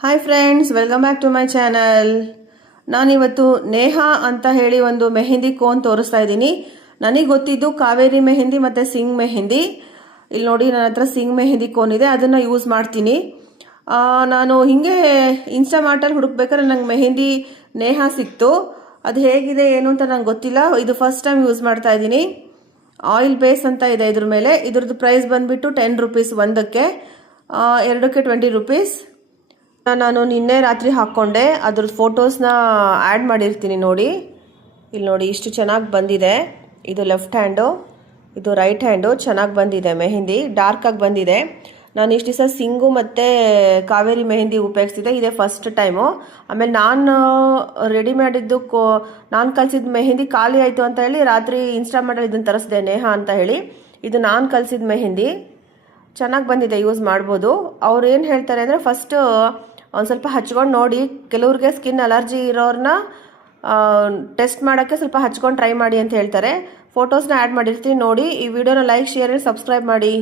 Hi friends, welcome back to my channel. ನಾನಿವತ್ತು ನೇಹಾ ಅಂತ ಹೇಳಿ ಒಂದು ಮೆಹಂದಿ ಕೋನ್ ತೋರಿಸ್ತಾ ಇದ್ದೀನಿ. ನನಗೆ ಗೊತ್ತಿದ್ದು ಕಾವೇರಿ ಮೆಹಂದಿ ಮತ್ತು ಸಿಂಗ್ ಮೆಹಂದಿ. ಇಲ್ಲಿ ನೋಡಿ, ನನ್ನ ಹತ್ರ ಸಿಂಗ್ ಮೆಹಂದಿ ಕೋನ್ ಇದೆ, ಅದನ್ನು ಯೂಸ್ ಮಾಡ್ತೀನಿ. ನಾನು ಹಿಂಗೆ ಇನ್ಸ್ಟಾಮಾರ್ಟಲ್ಲಿ ಹುಡುಕ್ಬೇಕಾದ್ರೆ ನಂಗೆ ಮೆಹಂದಿ ನೇಹಾ ಸಿಕ್ತು. ಅದು ಹೇಗಿದೆ ಏನು ಅಂತ ನಂಗೆ ಗೊತ್ತಿಲ್ಲ. ಇದು ಫಸ್ಟ್ ಟೈಮ್ ಯೂಸ್ ಮಾಡ್ತಾ ಇದ್ದೀನಿ. ಆಯಿಲ್ ಬೇಸ್ ಅಂತ ಇದೆ ಇದ್ರ ಮೇಲೆ. ಇದ್ರದ್ದು ಪ್ರೈಸ್ ಬಂದುಬಿಟ್ಟು 10 ರೂಪೀಸ್ ಒಂದಕ್ಕೆ, ಎರಡಕ್ಕೆ 20 ರೂಪೀಸ್. ನಾನು ನಿನ್ನೆ ರಾತ್ರಿ ಹಾಕ್ಕೊಂಡೆ. ಅದ್ರದ್ದು ಫೋಟೋಸ್ನ ಆ್ಯಡ್ ಮಾಡಿರ್ತೀನಿ ನೋಡಿ. ಇಲ್ಲಿ ನೋಡಿ, ಇಷ್ಟು ಚೆನ್ನಾಗಿ ಬಂದಿದೆ. ಇದು ಲೆಫ್ಟ್ ಹ್ಯಾಂಡು, ಇದು ರೈಟ್ ಹ್ಯಾಂಡು. ಚೆನ್ನಾಗಿ ಬಂದಿದೆ ಮೆಹಂದಿ, ಡಾರ್ಕಾಗಿ ಬಂದಿದೆ. ನಾನು ಇಷ್ಟು ದಿವಸ ಸಿಂಗು ಮತ್ತು ಕಾವೇರಿ ಮೆಹಂದಿ ಉಪಯೋಗಿಸಿದೆ, ಇದೇ ಫಸ್ಟ್ ಟೈಮು. ಆಮೇಲೆ ನಾನು ರೆಡಿ ಮಾಡಿದ್ದು ನಾನು ಕಲಿಸಿದ ಮೆಹಂದಿ ಖಾಲಿ ಆಯಿತು ಅಂತ ಹೇಳಿ ರಾತ್ರಿ ಇನ್ಸ್ಟಾಮಾರ್ಟಲ್ಲಿ ಇದನ್ನು ತರಿಸಿದೆ, ನೇಹಾ ಅಂತ ಹೇಳಿ. ಇದು ನಾನು ಕಲಿಸಿದ ಮೆಹಂದಿ. ಚೆನ್ನಾಗಿ ಬಂದಿದೆ, ಯೂಸ್ ಮಾಡ್ಬೋದು. ಅವ್ರು ಏನು ಹೇಳ್ತಾರೆ ಅಂದರೆ, ಫಸ್ಟು ಒಂದು ಸ್ವಲ್ಪ ಹಚ್ಕೊಂಡು ನೋಡಿ. ಕೆಲವ್ರಿಗೆ ಸ್ಕಿನ್ ಅಲರ್ಜಿ ಇರೋರನ್ನ ಟೆಸ್ಟ್ ಮಾಡೋಕ್ಕೆ ಸ್ವಲ್ಪ ಹಚ್ಕೊಂಡು ಟ್ರೈ ಮಾಡಿ ಅಂತ ಹೇಳ್ತಾರೆ. ಫೋಟೋಸ್ನ ಆ್ಯಡ್ ಮಾಡಿರ್ತೀನಿ ನೋಡಿ. ಈ ವಿಡಿಯೋನ ಲೈಕ್, ಶೇರ್ ಆ್ಯಂಡ್ ಸಬ್ಸ್ಕ್ರೈಬ್ ಮಾಡಿ.